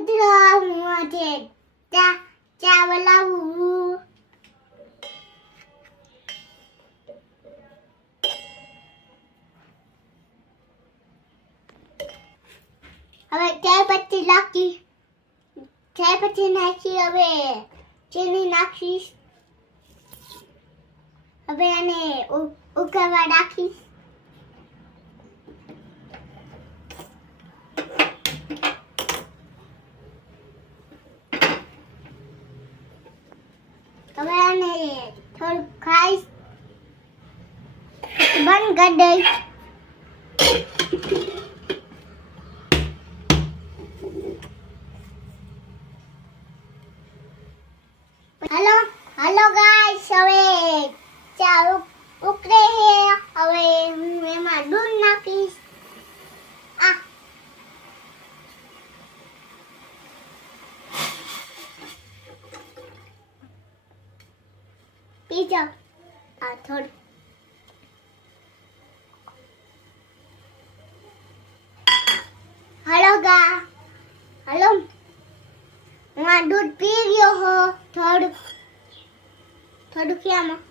મિત્રો આજે ચા બનાવું. હવે ચાય પત્તી નાખી હવે ચીની નાખીશ. હવે આને ઉકળવા રાખીશ. હવે આને થોડું ખાઈશ બંધ કરી દઈશ. हेलो गाइस હવે ચા ઉકળે છે. હવે હું એમાં દૂધ નાખીશ. પી જાઓ થોડું. हेलो હું આ દૂધ પી ગયો હો. થોડું ક્યાંમાં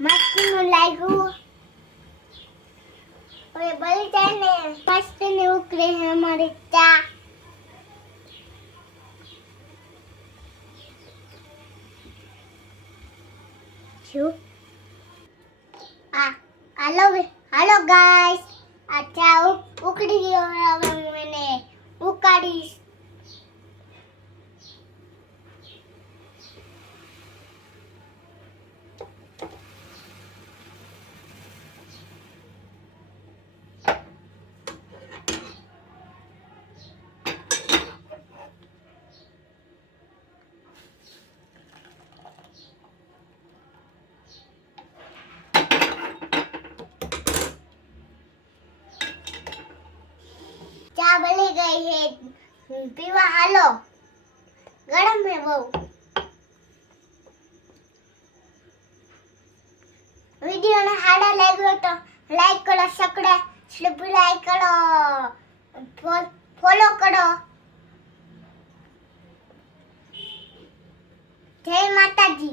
મસ્તીનું લાગ્યું. હવે બળી જાય ને મસ્ત ને ઉકળે છે અમારી ચા. શું હાલો ગાઈસ આ ચા ઉકળી ગયો. હવે હું એને ઉકાળીશ. चा बनी गई है, पीवा हालो. गरम है वो. वीडियो ने हाड़ा लाग्यो तो लाइक करो, सब्सक्राइब करो, फॉलो करो. जय माता जी.